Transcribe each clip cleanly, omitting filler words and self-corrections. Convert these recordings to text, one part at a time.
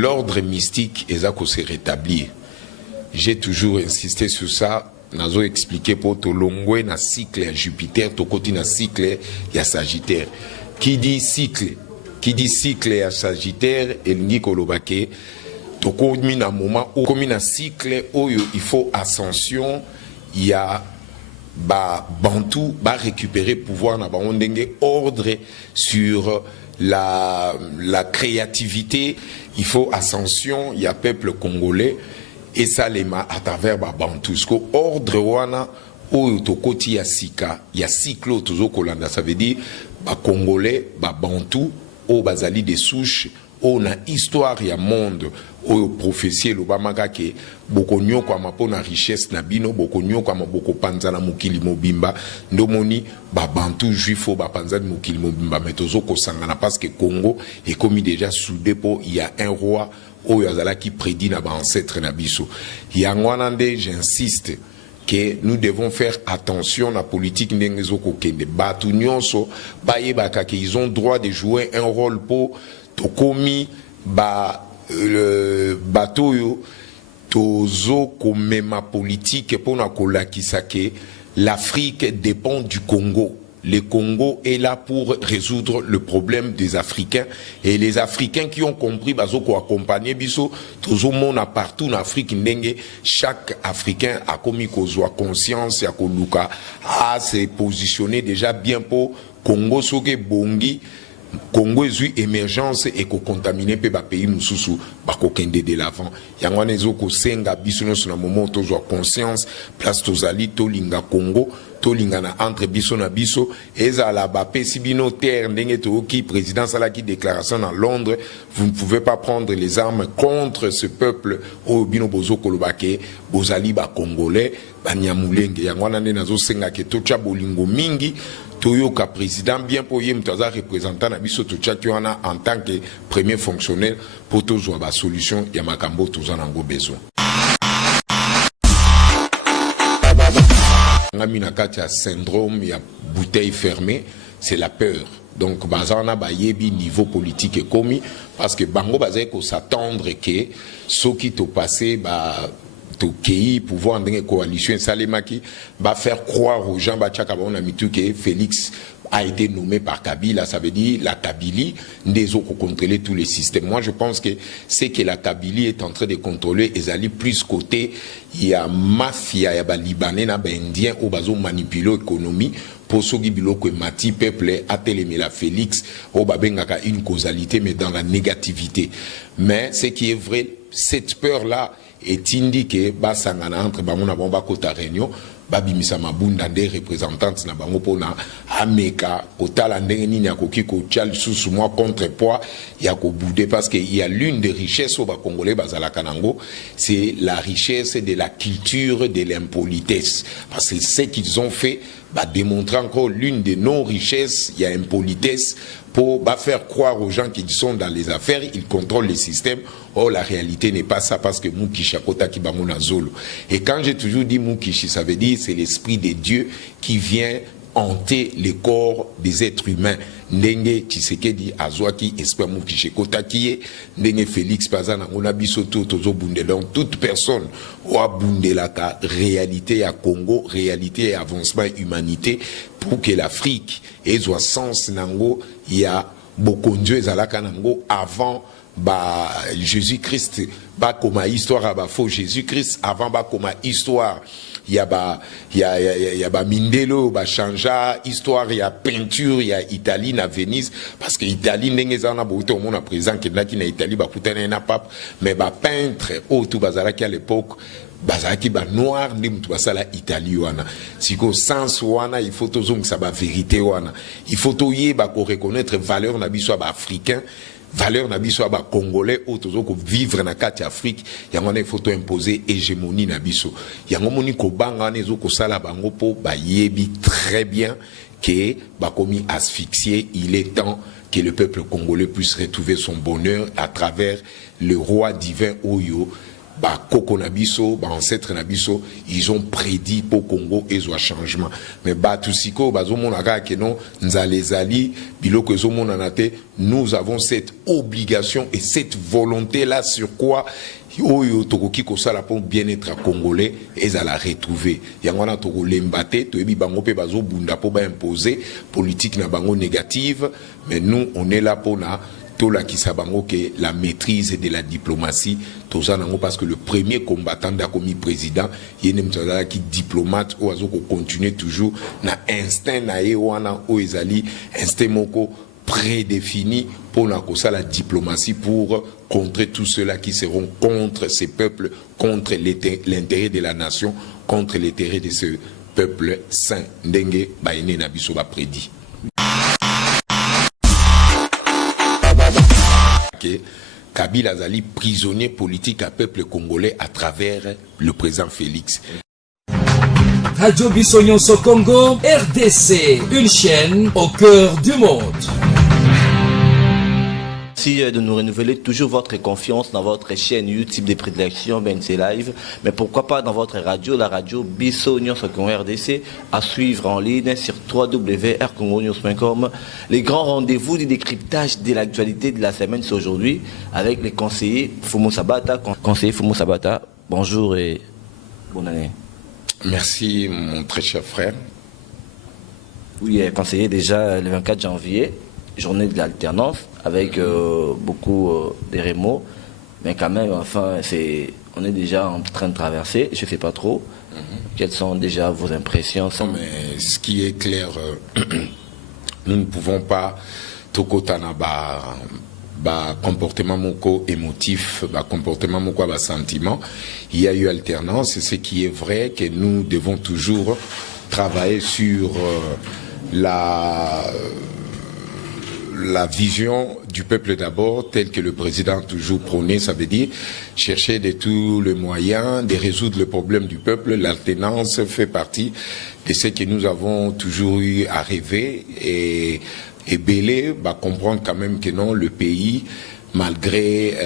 l'ordre mystique ezako se rétablir. J'ai toujours insisté sur ça. Nazo expliqué pour tolongwe na cycle à Jupiter, tokoti na cycle ya Sagittaire. Qui dit cycle à Sagittaire, elingi kolobake tokomi na moment où komi na cycle où il faut ascension, il y a ba bantou ba récupérer pouvoir na ba ondenge ordre sur la créativité, il faut ascension, il y a peuple congolais. Et ça les ma à travers ba bantu sko ordre wana o tokoti ya sika ya cyclo tozo kolanda, ça veut dire ba congolais ba bantu o bazali des souches o na histoire ya monde o prophétie lo bamaka ke bokonyo kwa mapona richesse na bino bokonyo kwa maboko panza na mukili mobimba ndomoni ba bantu juifo ba panza na mukili mobimba metozo ko sangana parce que Congo est comme déjà soudé pour il y a un roi o yazala qui prédit na ba ancêtre na biso yangwanande. J'insiste que nous devons faire attention à la politique n'engezo kokende batu nyonso bayebaka que ils ont droit de jouer un rôle pour tokomi ba le bateau yo tozo komema politique pour na kolakisa que l'Afrique dépend du Congo. Le Congo est là pour résoudre le problème des Africains et les Africains qui ont compris bazoko accompagner biso tozo mona partout en Afrique ndenge chaque Africain a commis kozwa conscience ya koluka a se positionner déjà bien pour Congo soke bongi Congo est émergence et ko contaminé pe ba pays mususu ba ko kende de l'avant yangwana ezoko senga biso no na moment tozo conscience place tozali to linga Congo to linga na entre biso na biso ezala ba pesi bino terre ndenge to ki président sala ki déclaration à Londres. Vous ne pouvez pas prendre les armes contre ce peuple o bino bozo kolobake bozali ba congolais ba nyamulenge yangwana ne nazo senga ke to cha bolingo mingi toyoka président bien pour yé mutaza représentant na biso to cha kiwana en tant que premier fonctionnaire pour tozwa ba solution ya makambo tozana ngo besoin. Ngami na kati ya syndrome ya bouteille fermée, c'est la peur. Donc bazana ba yebi niveau politique et commis parce que bango bazay ko s'attendre que ceux qui to passé ba to kei pouvoir dans coalition salemaki va faire croire aux gens ba tchaka ba on a mitu que Félix a été nommé par Kabila, ça veut dire la Kabylie des autres contrôler tous les systèmes. Moi je pense que c'est que la Kabylie est en train de contrôler et aller plus côté il y a mafia, il y a ba libanais na ba indien au bazo manipuler l'économie pour ceux qui biloko mati peuple a télémé la Félix au babengaka une causalité mais dans la négativité. Mais ce qui est vrai, cette peur là est indiquée basangana entre bamona bomba kota réunion babimisa mabunda des représentantes na bango pona ameka otala ndenge nini akoki ko tchal sous moi contrepoids ya ko bouder parce que il y a l'une des richesses au congolais bazala kanango, c'est la richesse de la culture de l'impolitesse parce que ce qu'ils ont fait va démontrer encore l'une de nos richesses, il y a impolitesse pour faire croire aux gens qui sont dans les affaires, ils contrôlent les systèmes. Oh, la réalité n'est pas ça parce que Mukishi Akota ki bamona zolo. Et quand j'ai toujours dit Mukishi, ça veut dire c'est l'esprit de Dieu qui vient hanter les corps des êtres humains. Ndenge Tshisekedi azwaki esprit Mukishi Akota kiye, ndenge Félix Pazana ngona biso tozo bunde. Donc toute personne oa bundelaka réalité à Congo, réalité à avancement humanité pour que l'Afrique ait sens nango il y a beaucoup de ezalaka nango avant ba Jésus-Christ ba comme histoire ba faux Jésus-Christ avant ba comme histoire il y a ba Mindelo ba chanja histoire il y a peinture il y a Italie na Venise parce que Italie ndengeza na boto mon à présent que na Italie ba kutana na pape mais ba peintre au tout bazala qui à l'époque bazaki ba noir ndi mutu basala Italie wana siko sens wana il faut tozong ça ba vérité wana il faut toyeba ko reconnaître valeur na biso ba africain valeur na biso ba congolais otozo ko vivre na kati Afrique yango na photo imposer hégémonie na biso yango moni ko banga nezo ko sala bango po ba yebi très bien que ba komi asphyxié. Il est temps que le peuple congolais puisse retrouver son bonheur à travers le roi divin Oyo bah Koko Nabiso, bah ancêtre Nabiso, ils ont prédit pour Congo et un changement. Mais bah tout siko, bah zomonaka que non, nzalezali, biloko zomonanate, nous avons cette obligation et cette volonté là sur quoi oyo tokoki kosala pour bien-être congolais et à la retrouver yangwana toko lembate toyebi bango pe bazo bunda po ba imposer politique na bango négative, mais nous on est là pour na tola kisabango que la maîtrise de la diplomatie tozanango, parce que le premier combattant d'akomi président yene mtsala ki diplomate o azo ko continuer toujours na instinct na ye wana o ezali instinct moko prédéfini pour la diplomatie, pour contrer tous ceux-là qui seront contre ces peuples, contre l'intérêt de la nation, contre l'intérêt de ce peuple saint. Ndenge Baïné Nabiso va prédit. Kabila Zali, prisonnier politique à peuple congolais à travers le président Félix. Radio Bissognon Congo, RDC, une chaîne au cœur du monde. Merci de nous renouveler toujours votre confiance dans votre chaîne YouTube de prédilection BNC Live, mais pourquoi pas dans votre radio, la radio Bissognon Congo RDC, à suivre en ligne sur www.rcongonews.com. Les grands rendez-vous du décryptage de l'actualité de la semaine, c'est aujourd'hui avec les conseillers Fumu Sabata. Conseiller Fumu Sabata, bonjour et bonne année. Merci mon très cher frère. Oui, conseiller déjà le 24 janvier, journée de l'alternance, avec beaucoup de remous, mais quand même, enfin, on est déjà en train de traverser, je ne sais pas trop. Quelles sont déjà vos impressions? Non, mais ce qui est clair, nous ne pouvons pas tokotana ba comportement moko émotif, ba comportement moko ba sentiment. Il y a eu alternance, et ce qui est vrai que nous devons toujours travailler sur la vision du peuple d'abord, telle que le président a toujours prôné, ça veut dire chercher de tous les moyens de résoudre le problème du peuple. L'alternance fait partie de ce que nous avons toujours eu à rêver, et Bélé va comprendre quand même que non, le pays, malgré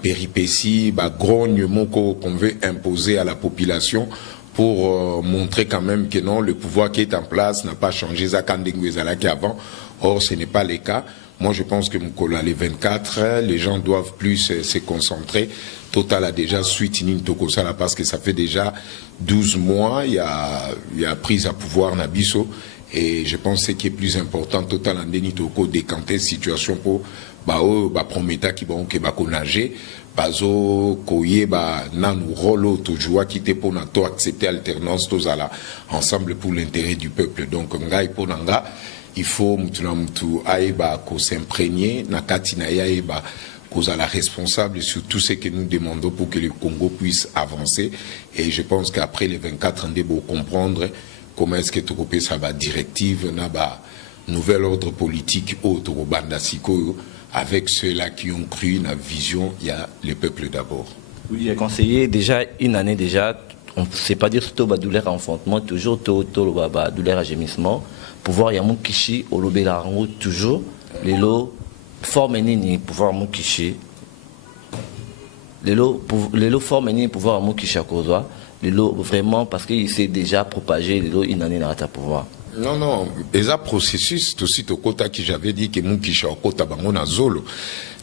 péripéties, grogne moko qu'on veut imposer à la population, pour montrer quand même que non, le pouvoir qui est en place n'a pas changé avant. Or, ce n'est pas le cas. Moi, je pense que Moukola, les 24, les gens doivent plus se concentrer. Total a déjà suivi Tokosala parce que ça fait déjà 12 mois, il y a prise à pouvoir Nabiso. Et je pense que ce qui est plus important, Total a Toko décanter situation pour prometa qui vont nager. Bazo koye nanu rolo toujours quitter pour nato accepter alternance tozala ensemble pour l'intérêt du peuple. Donc ngai ponanga il faut mutu aeba ko s'imprégner na katina yaeba kozala responsable sur tout ce que nous demandons pour que le Congo puisse avancer. Et je pense qu'après les 24 ans de comprendre comment est-ce que Tokopé ça va directive na nouvel ordre politique autre au Bandasiko. Avec ceux-là qui ont cru dans la vision, il y a le peuple d'abord. Oui, conseiller, déjà une année déjà, on ne sait pas dire surtout douleur à enfantement, toujours douleur à gémissement. Pouvoir yamu kishi, au lobelarango, toujours. Les lots, forme nini, pouvoir yamu kishi. Les lots, forme nini, pouvoir yamu kishi à cause. Les lots, vraiment, parce qu'il s'est déjà propagé, les lots, une année n'a pas pouvoir. Non, non, les processus, tout suite au quota qui j'avais dit que mon kisha au quota bangona zolo,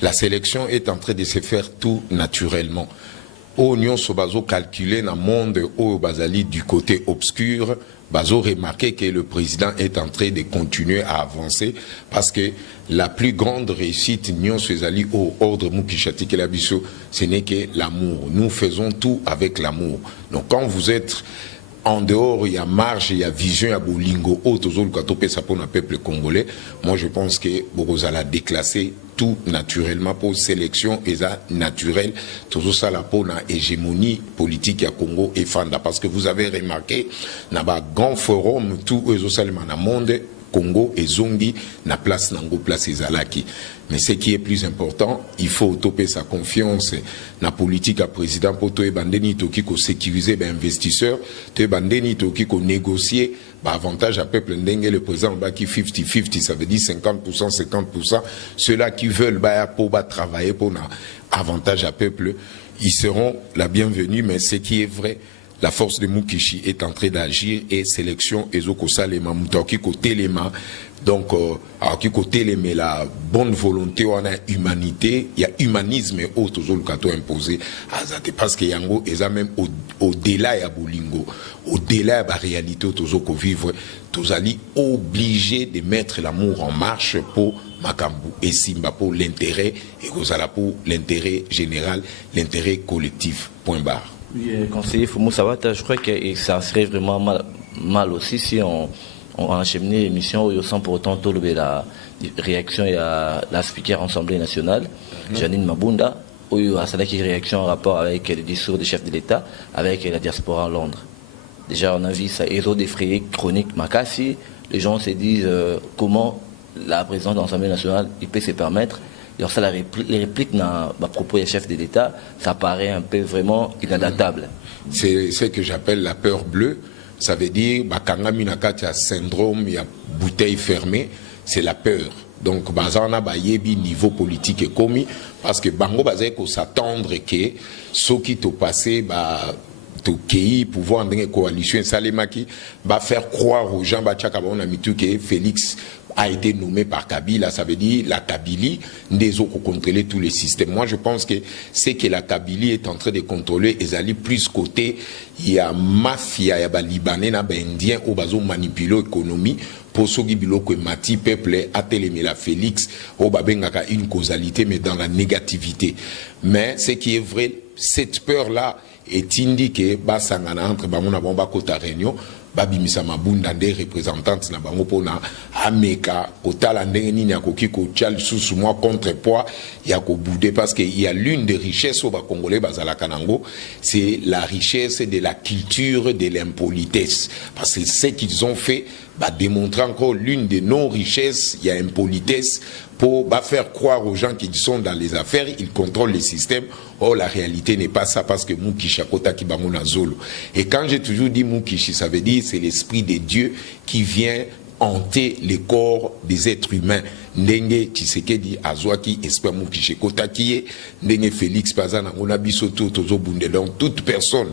la sélection est en train de se faire tout naturellement. Oignon so bazo calculé dans le monde au basali du côté obscur, bazo remarqué que le président est en train de continuer à avancer parce que la plus grande réussite nyon sozali au ordre mukishati que la biso, ce n'est que l'amour. Nous faisons tout avec l'amour. Donc quand vous êtes en dehors, il y a marge, il y a vision, il y a bolingo, autres ça pour le peuple congolais. Moi, je pense que Borozala déclassé tout naturellement pour sélection et ça naturel. Tout ça là pour la hégémonie politique à Congo et Fanda. Parce que vous avez remarqué, dans un grand forum, tout les dans le monde, Congo et zongi na place nango place ezalaki. Mais ce qui est plus important, il faut toper sa confiance na politique à président pour to bandeni toki ko sécuriser ben investisseurs, to bandeni toki ko négocier ba avantage à peuple ndenge le président ba qui 50-50, ça veut dire 50% 50%, ceux-là qui veulent ba pour ba travailler pour na avantage à peuple, ils seront la bienvenue. Mais ce qui est vrai, la force de Mukishi est en train d'agir et sélection ezoko salema mutoki côté les mains. Donc, à qui côté les mais la bonne volonté, on a humanité, il y a humanisme et autres choses qui imposé. Parce que yango est même au-delà ya bolingo, au-delà de la réalité autour qu'on vivre, tous allés obligés de mettre l'amour en marche pour Makambu et Simba pour l'intérêt et Rosala pour l'intérêt général, l'intérêt collectif. Point barre. Oui, conseiller Fumu Sabata, je crois que ça serait vraiment mal aussi si on acheminé l'émission sans pour autant tolérer la réaction et la speaker Assemblée nationale, Janine Mabunda, où il y a une réaction en rapport avec le discours du chef de l'État, avec la diaspora en Londres. Déjà, on a vu ça, réseau défrayé chronique Makassi. Les gens se disent comment la présidente de l'Assemblée nationale il peut se permettre. Alors ça, les répliques à propos du chef de l'État, ça paraît un peu vraiment inadaptable. C'est ce que j'appelle la peur bleue. Ça veut dire bakanga minakati ya syndrome ya bouteille fermée, c'est la peur. Donc bazana ba yebi niveau politique et commis parce que bango bazay ko s'attendre que ceux qui t'ont passé ba to kei pouvoir dans une coalition salemaki va faire croire aux gens ba tchaka ba on a mitu que Félix a été nommé par Kabila, ça veut dire la Kabylie, des autres contrôler tous les systèmes. Moi, je pense que c'est que la Kabylie est en train de contrôler, ils allaient plus côté, il y a mafia, il y a Libanais, il y a Indiens, où ils ont manipulé l'économie, pour ceux qui ont que Mati, peuple, a télémé la Félix, où ils ont une causalité, mais dans la négativité. Mais ce qui est vrai, cette peur-là est indiquée, basangana entre Bamona Bomba Kota Réunion, babimisa mabunda des représentante na bango pona ameka otala ndenge nini akoki ko tchal sous moi contrepoids ya ko bouder parce que il y a l'une des richesses au congolais bazala kanango, c'est la richesse de la culture de l'impolitesse parce que ce qu'ils ont fait démontrer encore l'une de nos richesses, il y a impolitesse pour faire croire aux gens qui sont dans les affaires, ils contrôlent les systèmes. Or, la réalité n'est pas ça parce que Mukishi Kota Kibamuna Zolo. Et quand j'ai toujours dit Mukishi, ça veut dire c'est l'esprit de Dieu qui vient hanter les corps des êtres humains. Ndenge Tshisekedi Azwaki espère Mukishi Kota Kiye, Ndenge Félix Pazana, on a bisoto tozo bunde. Donc toute personne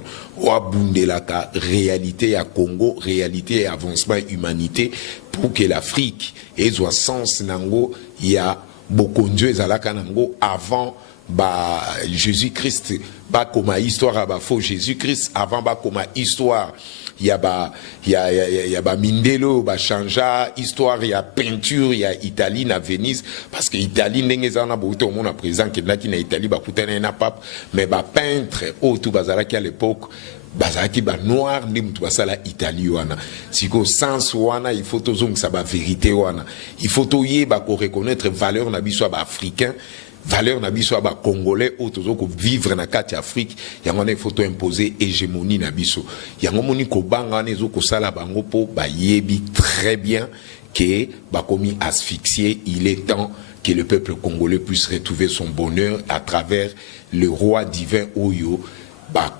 a bunde la réalité à Congo, réalité à avancement humanité pour que l'Afrique ait soit sens nango, il y a beaucoup de Dieu à nango avant Jésus-Christ, comme histoire faux Jésus-Christ avant comme histoire. Il y a Mindelo, chanja, histoire, il y a peinture, il y a Italie, na Venise, parce que Italie, n'est pas beaucoup de présent qui est na Italie, na pape, mais peintre, tout bazaraki à l'époque, bazaraki noir, n'importe quoi ça la Italie wana. Si ko sens wana, il faut toujours que ça vérité wana. Il faut tout y reconnaître valeur na biso africain. Valeur na biso ba congolais autour ko vivre na kati Afrique yango na faut imposer hégémonie na biso yango moni ko banga na ezoko sala bango po ba yebi très bien que ba komi asphyxié. Il est temps que le peuple congolais puisse retrouver son bonheur à travers le roi divin Oyo.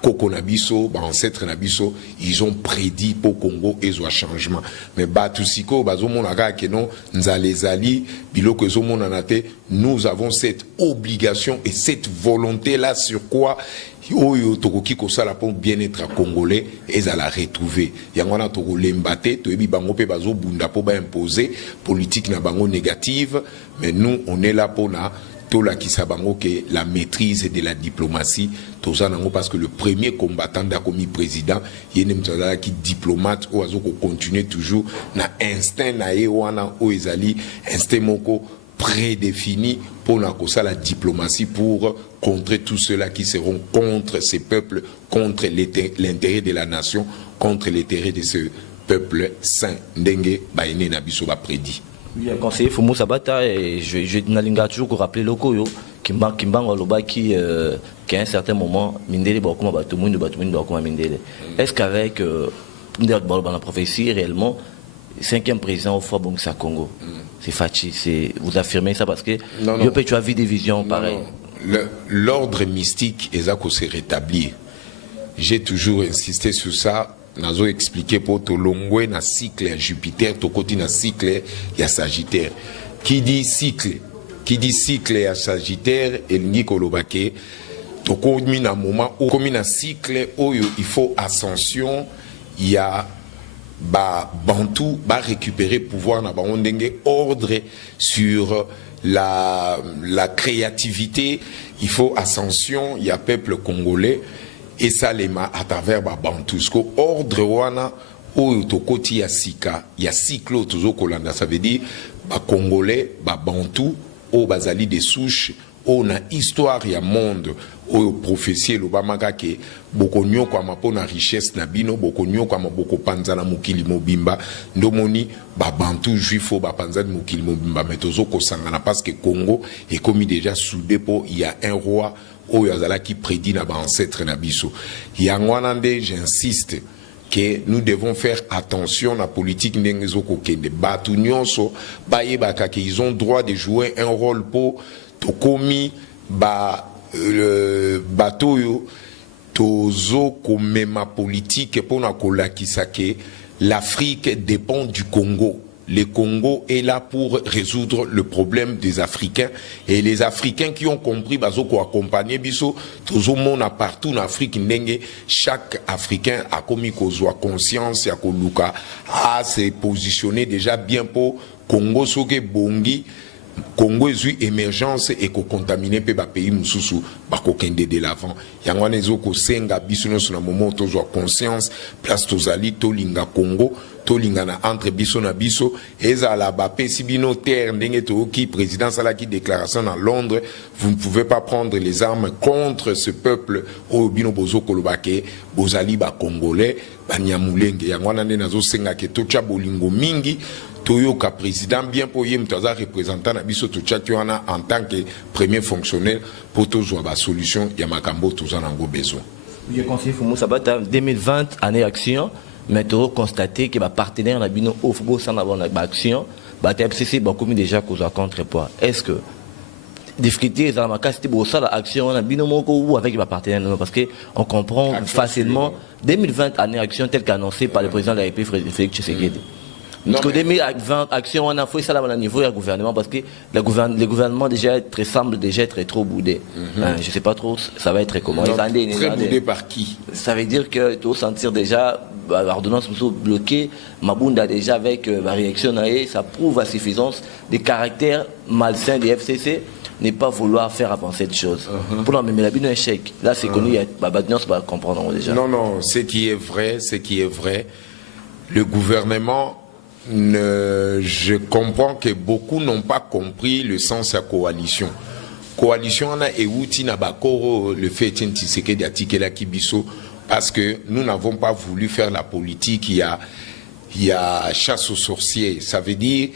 Koko Nabiso, ancêtre Nabiso, ils ont prédit pour Congo et un changement. Mais Batusiko, Bazomonaka Keno, Nzalezali, Biloko Zomonanate, nous avons cette obligation et cette volonté-là sur quoi Oyo Tokoki Kosala pour bien-être congolais et à la retrouver. Yangona Toko Lembate, Toebi Bangope Bazo Bunda pour imposer politique na bango négative, mais nous on est là pour na Tola qui sabango que la maîtrise de la diplomatie tozanango parce que le premier combattant d'akomi président yene mtala qui diplomate ou azoko continuer toujours na instinct na ye wana o ezali instinct moko prédéfini pour la diplomatie pour contrer tous ceux-là qui seront contre ces peuples, contre l'intérêt de la nation, contre l'intérêt de ce peuple saint. Ndenge baene na biso ba prédit. Oui, conseiller Fumu Sabata, et je n'ai toujours rappeler le Koyo, Kimbango Loba qui à un certain moment, Mindele Bakuma Batumundu Mindele. Est-ce qu'avec la prophétie, réellement, 5e président au Fort Bongsa Congo. C'est Fachi. Vous affirmez ça parce que non. Tu as vu des visions pareilles. L'ordre mystique est à se rétablir. J'ai toujours insisté sur ça. Nazo expliqué pour Tolongwe na cycle à Jupiter, Tokoti na cycle à Sagittaire. Qui dit cycle à Sagittaire, et l'ngi kolobake, Tokomi na moment où comme na cycle où il faut ascension, il y a Bantou va récupérer pouvoir na bandenge ordre sur la créativité, il faut ascension, il y a peuple congolais et ça les à travers Bantou. Ce ordre wana au tokoti ya sika, ya cyclo tozo kolanda, ça veut dire congolais, Bantou, au bazali des souches, on a histoire ya monde au prophétie lobamaka ke bokonyo kwa mapona richesse na bino bokonyo kwa maboko panza na mukili mobimba ndomoni bantu juifo panza na mukili mobimba metozo ko sangana parce que Congo est comme déjà soudé pour il y a un roi au yazala qui prédit na ba ancêtre na biso yangwanande j'insiste que nous devons faire attention à la politique n'engezo kokende batu nyonso bayebaka que ils ont droit de jouer un rôle pour tokomi bateau yo tozo komema politique pour na kolakisa ke l'Afrique dépend du Congo. Le Congo est là pour résoudre le problème des Africains et les Africains qui ont compris bazo ko accompagner biso tozo mona partout en Afrique ndenge chaque Africain a commis kozwa conscience ya koluka a se positionner déjà bien pour Congo soke bongi Congo est une émergence et qu'on contamine pe ba pays mususu ba ko kende de l'avant yangwana ezoko senga biso no na moment tozo conscience place tozali tolinga Congo tolinga na entre biso na biso ezala ba pesi bino terre ndenge to ki président sala ki déclaration à Londres, vous ne pouvez pas prendre les armes contre ce peuple au bino bozo kolobake bozali ba congolais ba nyamulenge yangwana nde nazo senga ke tocha bolingo mingi Toyoka président bien pour yem toza représentant na biso to tchatuana en tant que premier fonctionnaire pour toujours la solution ya makambo toza nango besoin. Je conseille Fumu Sabata 2020 année action mais tu constaté que ba partenaire na bino au football sans avoir na action ba TFCC ba commis déjà cause à contrepoids. Est-ce que difficulté dans la capacité pour ça l'action na bino moko ou avec ba partenaire parce que on comprend facilement 2020 année action telle qu'annoncée par le président de la République Félix Tshisekedi. Parce que 2020 action on a fait ça là au niveau du gouvernement parce que le gouvernement déjà semble déjà être trop boudé. Je sais pas trop ça va être comment. Très boudé par qui? Ça veut dire que tu vas sentir déjà l'ordonnance bloquée, Mabunda déjà avec la réaction ça prouve à suffisance des caractères malsains des FCC n'est pas vouloir faire avancer cette chose. Pour la même la un échec. Là c'est connu, l'audience va comprendre déjà. Non, ce qui est vrai, le gouvernement je comprends que beaucoup n'ont pas compris le sens de la coalition. Coalition on a euti na bakoro le fait Tshisekedi atikela kibiso parce que nous n'avons pas voulu faire la politique il y a chasse aux sorciers, ça veut dire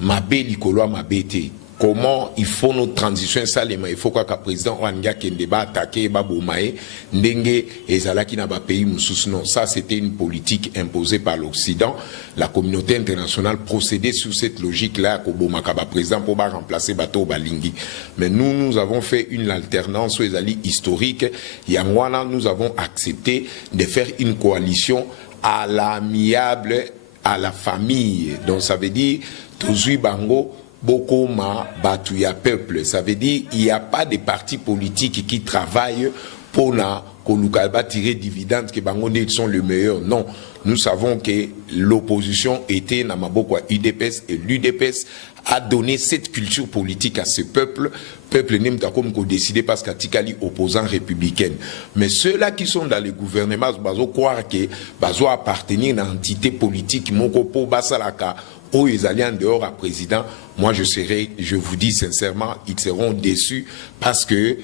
mabe likolo mabete. Comment il faut notre transition salema il faut que le président Ouanga kende ba attaquer ba bomae ndenge ezalaki na ba pays mususu non ça c'était une politique imposée par l'Occident. La communauté internationale procédait sur cette logique là ko bomaka ba président pour ba remplacer bato balingi. Mais nous avons fait une alternance ezali historique yangwana nous avons accepté de faire une coalition à l'amiable à la famille. Donc ça veut dire tozui bango Bokoma Batuya peuple, ça veut dire il n'y a pas de partis politiques qui travaillent pour tirer dividendes que Bangonde ils sont les meilleurs. Non, nous savons que l'opposition était Namaboko UDPS et l'UDPS a donné cette culture politique à ce peuple n'aime pas comme qu'on décide parce qu'à Tikali opposants républicains. Mais ceux-là qui sont dans le gouvernement, bazo croire que bazo appartenir à une entité politique, mokopo basalaka ou ils allaient en dehors à président, moi je vous dis sincèrement, ils seront déçus parce que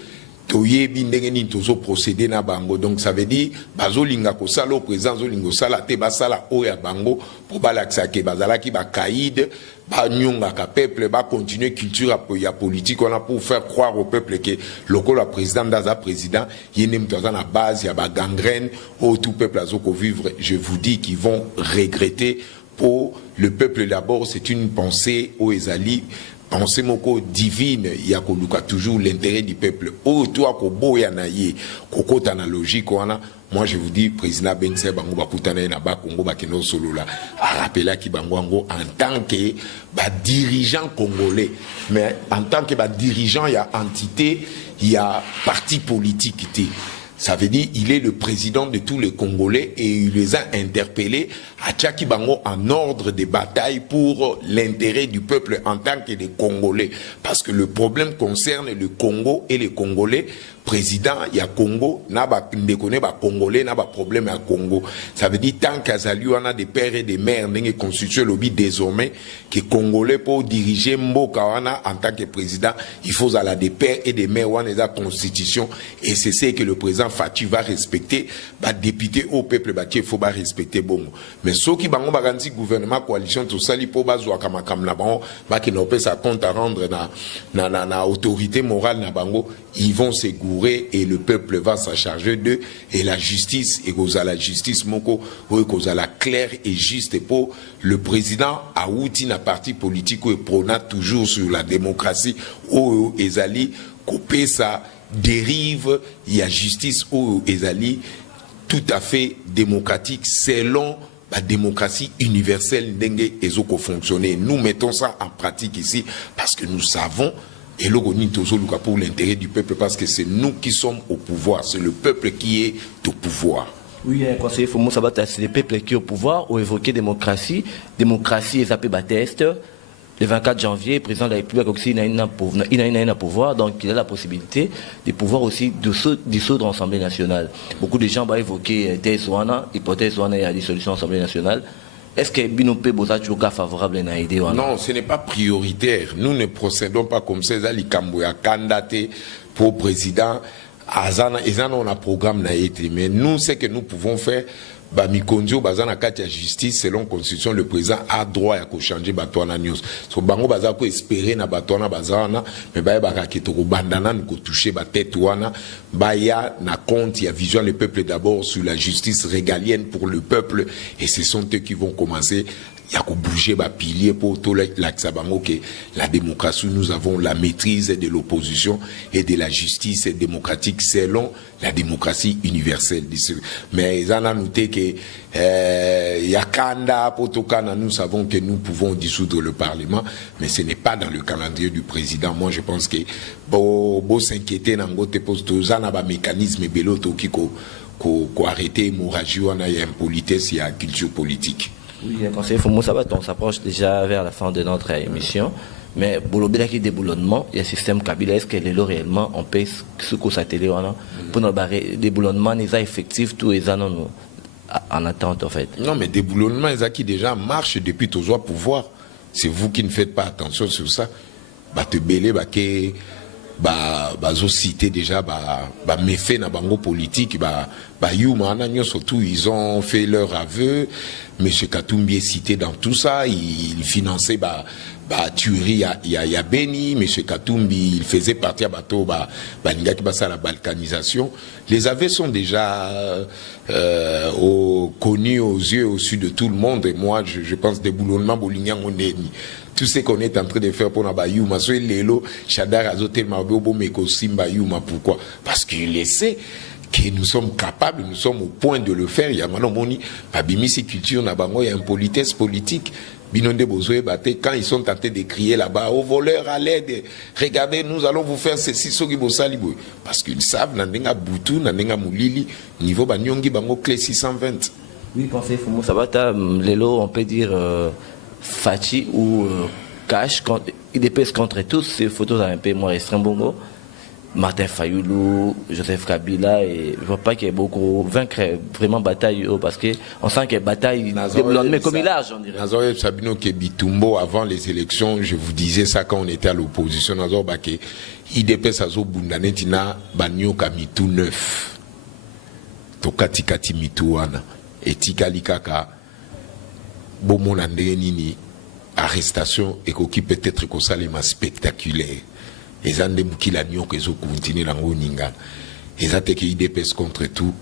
toyebi ndenge ni tozo procéder na bango. Donc ça veut dire bazo linga ko sala au président zo lingo sala te basala o ya bango pour balaksa ke bazala ki ba kaïd ba nyonga ka peuple ba continuer culture ya politique on a pour faire croire au peuple que lokola président daza président yene mtoza na base ya ba gangrène au tout peuple azo ko vivre. Je vous dis qu'ils vont regretter pour le peuple d'abord, c'est une pensée aux Ezali, pensée moko divine, il y a toujours l'intérêt du peuple. Oh, toi, kobo yanaye, kokota na logique, moi je vous dis, président Bense Bango Bakutane na ba Congo Bakeno Solola, a rappelé qui Bango en tant que dirigeant congolais, mais en tant que dirigeant, il y a entité, il y a parti politique. Ça veut dire il est le président de tous les Congolais et il les a interpellés à Tchaki Bango en ordre de bataille pour l'intérêt du peuple en tant que des Congolais. Parce que le problème concerne le Congo et les Congolais. Président, il y a Congo, n'a pas Congolais, n'a pas problème à Congo. Ça veut dire tant qu'Azali, on a des pères et des mères, n'est constitué lobby désormais que Congolais pour diriger Mbokawana en tant que président, il faut aller des pères et des mères, on a la constitution et c'est ce que le président Fati va respecter, député au peuple, il faut respecter bon. Mais ceux qui bango baganti gouvernement coalition tout ça li po bazwa kamakam na bango ba qui n'ont pas sa compte à rendre na autorité morale na bango, ils vont se gourer et le peuple va s'en charger d'eux et la justice et cause à la justice moko cause à la claire et juste pour le président Aouti na parti politique et prôna toujours sur la démocratie ou ezali couper sa dérive, il y a justice ou ezali tout à fait démocratique selon la démocratie universelle dengue ezoko fonctionner. Nous mettons ça en pratique ici parce que nous savons et l'ogoni tozoluka pour l'intérêt du peuple parce que c'est nous qui sommes au pouvoir, c'est le peuple qui est au pouvoir. Oui, conseiller Fomo Sabata, c'est le peuple qui est au pouvoir ou évoquer démocratie. Démocratie est appelée Bateste. Le 24 janvier, le président de la République aussi il a un pouvoir, donc il a la possibilité de pouvoir aussi dissoudre l'Assemblée nationale. Beaucoup de gens vont évoquer Teswana, hypothèse Wana et la dissolution de l'Assemblée nationale. Est-ce que Binopé Boza Tchouka favorable à l'idée? Non, ce n'est pas prioritaire. Nous ne procédons pas comme ça. Les Kambouya candidaté pour président. Azana, on a programme na été. Mais nous, ce que nous pouvons faire, Mikonjo bazana katia justice selon constitution le président a droit à changer batwana news. So bango baza ko espérer na batwana bazana mais ba ba ka to bandana ko toucher ba tête wana ba ya na compte ya vision le peuple d'abord sur la justice régalienne pour le peuple et ce sont eux qui vont commencer il y a qu'à bouger bah pilier pour tout l'Aksabango que la démocratie nous avons la maîtrise de l'opposition et de la justice démocratique selon la démocratie universelle. Mais ils ont noté que Yakanda Potokana nous savons que nous pouvons dissoudre le Parlement mais ce n'est pas dans le calendrier du président. Moi je pense que bon s'inquiéter dans côté poste zana ba mécanisme beloto qui ko arrêter hémorragie on a impolitesse il y a culture politique. Oui, conseiller Fomo Sabat, on s'approche déjà vers la fin de notre émission. Mais pour le déboulonnement, il y a un système Kabila. Est-ce que les réellement on paye ce qu'on s'attelle pour le déboulonnement, ils sont effectifs, tous les ans en attente en fait. Non, mais déboulonnement, ils qui déjà marche depuis toujours pouvoir. C'est vous qui ne faites pas attention sur ça. Te belé, cité déjà méfait na bango politique surtout ils ont fait leur aveu. Monsieur Katumbi est cité dans tout ça, il finançait tuerie il y a Beni. Monsieur Katumbi il faisait partie à bateau la balkanisation. Les aveux sont déjà connus aux yeux au-dessus de tout le monde et moi je pense déboulonnement bolignan oneni. Tout ce qu'on est en train de faire pour Nabayuma, soit Lelo, Chadar Azotel Mabobo Meko Simba Yuma, pourquoi? Parce qu'il le sait que nous sommes capables, nous sommes au point de le faire. Il y a Manomoni, Pabimisi culture Nabango, il y a une politesse politique. Binonde Bozoé Baté, quand ils sont tentés de crier là-bas, aux voleurs à l'aide, regardez, nous allons vous faire ceci, Sogibo Salibou. Parce qu'ils savent, Nandenga Boutou, Nandenga Moulili, niveau Banyongi Bango Clé 620. Oui, conseiller Fomo Sabata, Lelo, on peut dire. Fati ou Cash, il dépêche contre tous ces photos un peu moins restreint Bongo, Martin Fayoulou, Joseph Kabila et je vois pas qu'il y ait beaucoup vaincre vraiment bataille parce que on sent qu'il y a bataille mais comme il a on dirait. Nazor Sabino Kebitumbo avant les élections, je vous disais ça quand on était à l'opposition Nazor Baké, il dépêche à zo bundanetina banyo kamitu 9. Tokati kati mituana et tikalikaka bon nini arrestation et qui peut-être que ça les spectaculaire les ande buki la nion que zo continue lango ninga les attaques qui dépêchent contre tout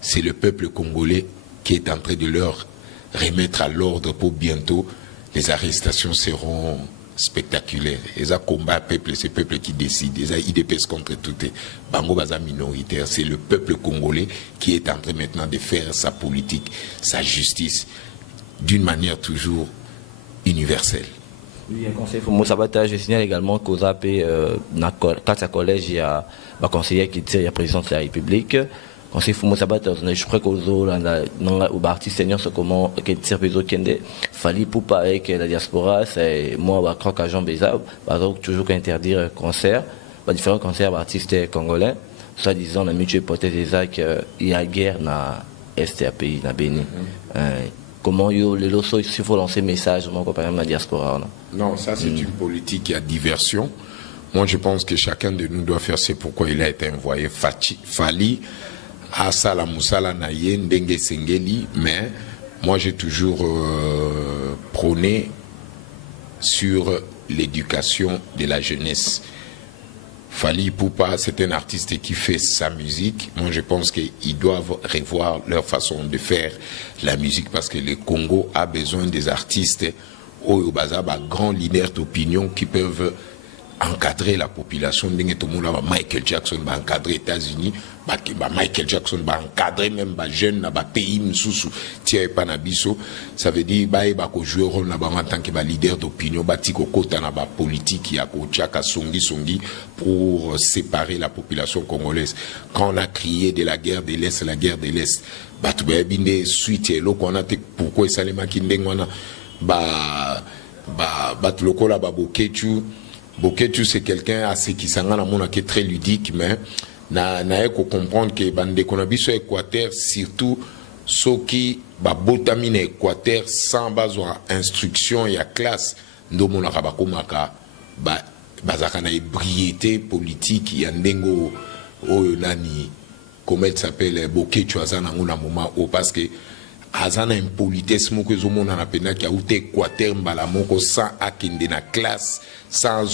c'est le peuple congolais qui est en train de leur remettre à l'ordre pour bientôt les arrestations seront spectaculaires. Les combat peuple, c'est le peuple qui décide. Les IDPS contre tout. Bango baza minoritaire, c'est le peuple congolais qui est en train maintenant de faire sa politique, sa justice, d'une manière toujours universelle. Oui, un conseil pour Sabata, je signale également qu'aux AP, dans le collège, il y a un conseiller qui tire la présidence de la République. Conseil pour Sabata, je crois qu'aux artistes seniors, c'est comment qui tire les Kende, Fali Poupa avec la diaspora, c'est moi, je crois qu'à Jean Bézab, toujours qu'interdire concert, différents concerts d'artistes congolais, soit disant, la mutuelle hypothèse des actes, il y a guerre dans l'Est pays, dans Béni. Comment les losos, il faut lancer un message, par exemple, la diaspora. Non, ça c'est une politique qui a diversion. Moi je pense que chacun de nous doit faire, c'est pourquoi il a été envoyé Fali, Asala Moussala Naye, Ndenge Sengeli, mais moi j'ai toujours prôné sur l'éducation de la jeunesse. Fali Poupa, c'est un artiste qui fait sa musique. Moi, je pense qu'ils doivent revoir leur façon de faire la musique parce que le Congo a besoin des artistes au Bazaba, grands leaders d'opinion qui peuvent encadrer la population. Michael Jackson va encadrer les États-Unis, Michael Jackson va encadrer même les jeunes dans les pays moussous, ça veut dire qu'il va jouer rôle en tant que leader d'opinion, côté dans la politique, pour séparer la population congolaise. Quand on a crié de la guerre de l'Est, suite pourquoi ça les Boketu, c'est quelqu'un assez qui est très ludique, mais n'a qu'on comprendre que bande konabiso Équateur, surtout ceux qui botamine Équateur sans besoin instruction et à classe, ndomona kabakomaka bazakana ébriété politique yandengo nani comment il s'appelle Boketu azana nguna moment parce que azana impolitesse moko ezomona na pena ki aute Équateur mbala moko sans akende na classe sans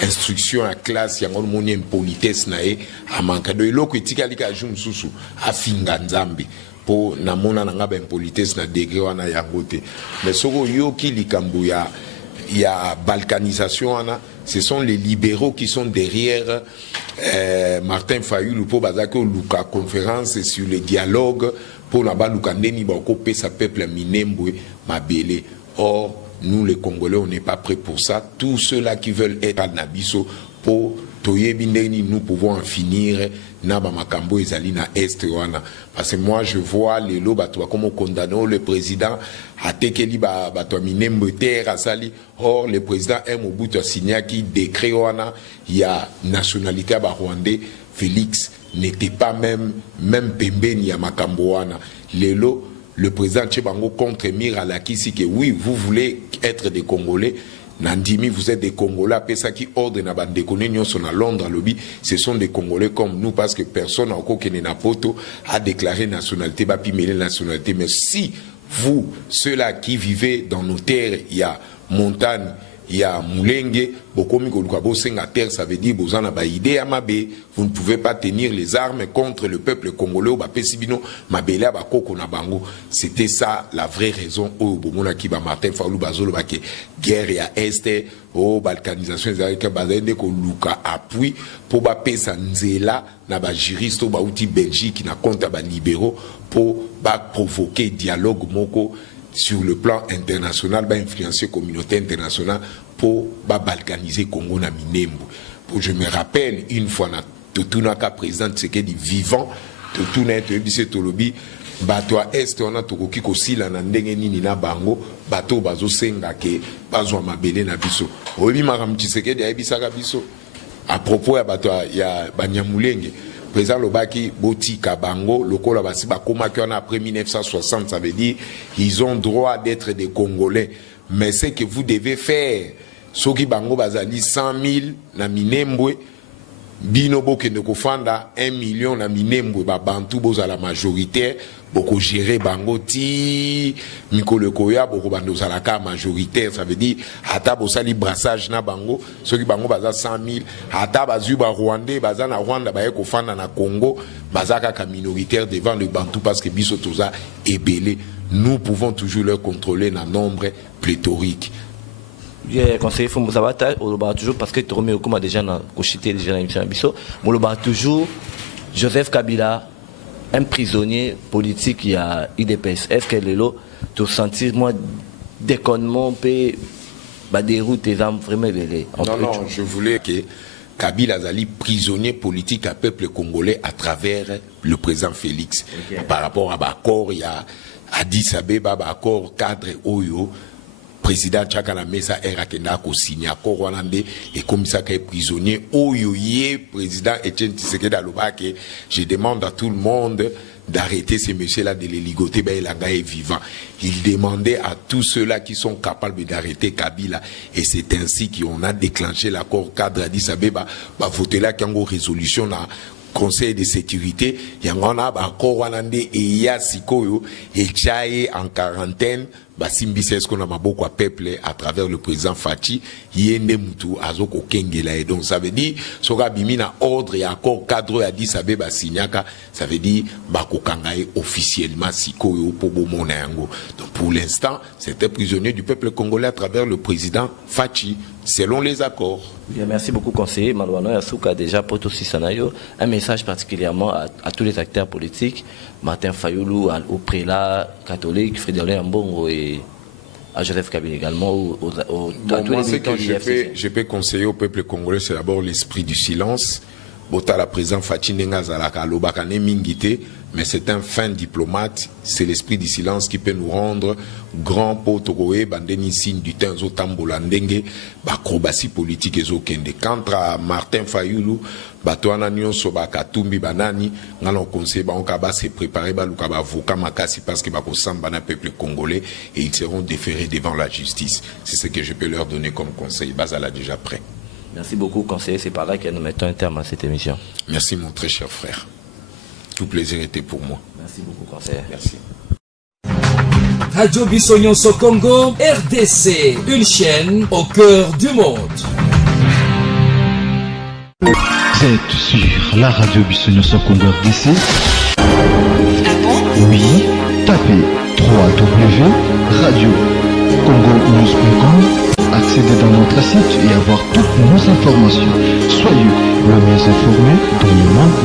instruction à classe yango moni impolitesse na e amanka do eloko etikali ka jum susu afinga nzambe po na mona na ngaba impolitesse na degré wana yango te mais soko yoki likambo ya balkanisation wana ce sont les libéraux qui sont derrière Martin Fayulu po bazako luka conférence sur le dialogue pour la baluka ndeni ba ko pesa peuple minembwe mabele. Or nous les Congolais on n'est pas prêts pour ça. Tous ceux-là qui veulent être à Nabiso pour toyebindeni nous pouvons en finir na ba makambo ezali na est wana parce que moi je vois les lots bato comme condamné le président a tekeli bato minembwe terre asali. Or le président Mobutu a signé qui décret wana il y a nationalité à Rwandais. Félix n'était pas même pembeni ya makambo wana lelo. Le président Tchebango contre Mira Lakisi que oui, vous voulez être des Congolais. Nandimi, vous êtes des Congolais. Après ça qui ordre na bande déconné sont à Londres à lobby. Ce sont des Congolais comme nous parce que personne encore qui n'est na poto a déclaré nationalité, pas pi mêler nationalité. Mais si vous, ceux-là qui vivez dans nos terres, il y a montagne, il y a Moulenge, Bokomi Kolukabo Senga terre, ça veut dire Bozana Baïdé Amabe, vous ne pouvez pas tenir les armes contre le peuple congolais, Bapesibino, Mabela Bakoko Nabango. C'était ça la vraie raison au Bomona Kiba Martin Faoulou Bazolo Bake, guerre à Est, au balkanisation, Bazende Koluka appui, pour Bapesa Nzela, Naba juriste, Baouti Belgique, na compte à libéraux, pour provoquer dialogue Moko. Sur le plan international, influencer la communauté internationale pour balkaniser le Congo na Minembo. Je me rappelle une fois, Totunaka président Tshisekedi vivant, Totuna Tebise Tolobi, bato a est on a tokoki kosila na ndenge nini na bango, bato bazo senga ke bazwa mabele na biso. Obi maram Tshisekedi ayebisaka biso à propos ya bato ya Banyamulenge. Président Lobaki, Boti, Kabango, Lokola Basiba, Komakiona après 1960, ça veut dire ils ont droit d'être des Congolais. Mais ce que vous devez faire, Soki Bango Bazali 100 000, na Minembwe, bino bokende kofanda 1 million na minembwe babantu bozala majoritaire boko gérer bango ti mikolo koya boko bandozalaka majoritaire, ça veut dire ata bosali brassage na bango soki bango baza 100 000 ata bazwi ba rwandais baza na Rwanda baye kofanda na Congo bazaka ka minoritaire devant le bantu parce que biso toza ebele, nous pouvons toujours leur contrôler na nombre pléthorique. Conseiller Fumbo Sabata, on le bat toujours parce que tu remets au coma déjà dans Kochité, déjà dans l'émission Bisso, on le bat toujours Joseph Kabila, un prisonnier politique qui a IDPS. Est-ce qu'elle est là, tu sentir moi déconnement, des routes, des armes vraiment les. Non, je voulais que Kabila Zali, prisonnier politique à peuple congolais à travers le président Félix. Okay. Par rapport à l'accord, il y a Addis Abeba, l'accord cadre Oyo. Président Tchakala Mesa Erakenda ko signé accord Rwandais et comme ça qu'est prisonnier Oyoye président Etienne Tshisekedi Alobake, je demande à tout le monde d'arrêter ces messieurs-là, de les ligoter, ben il est vivant. Il demandait à tous ceux-là qui sont capables d'arrêter Kabila et c'est ainsi qu'on a déclenché l'accord cadre Addis Abeba, voter là qu'il y a une résolution là. Conseil de sécurité, il y a un accord Rwandais et il y a Sikoyo et Tchaye en quarantaine. Basimbi c'est ce qu'on a beaucoup à peuple à travers le président Fachi yende mutu azoko kengela et donc ça veut dire soka bimina ordre et accord cadre a dit sabe basinyaka, ça veut dire bako kangaye officiellement Sikoyo pour bomona yango. Donc pour l'instant c'était prisonnier du peuple congolais à travers le président Fachi selon les accords. Bien, merci beaucoup conseiller Malouano Yasuka déjà pour tout Sanayo, un message particulièrement à tous les acteurs politiques, Martin Fayoulou, au prélat catholique, Frédéric Ambongo et à Joseph Kabila également. Moi, ce que je peux conseiller au peuple congolais, c'est d'abord l'esprit du silence. Bota la présidente Fachi Nenga Zalaka Lobakane Mingite, mais c'est un fin diplomate, c'est l'esprit du silence qui peut nous rendre grand pour Togoé, Bandeni signe du temps, Zotambola Ndenge, acrobatie politique et Zokende. Quant à Martin Fayoulou, Batoana Nyonso Bakatumbi Banani, on conseille Bankaba se préparer Balukaba avocat Makasi parce que Bako Sambana peuple congolais et ils seront déférés devant la justice. C'est ce que je peux leur donner comme conseil. Bazala déjà prêt. Merci beaucoup, conseiller. C'est par là que nous mettons un terme à cette émission. Merci, mon très cher frère. Tout plaisir était pour moi. Merci beaucoup, conseiller. Merci. Radio Bissognon Congo, RDC, une chaîne au cœur du monde. Vous êtes sur la radio Bissognon Congo RDC. Oui, tapez www.radiocongonews.com. Accéder dans notre site et avoir toutes nos informations. Soyez le mieux informés dans le monde.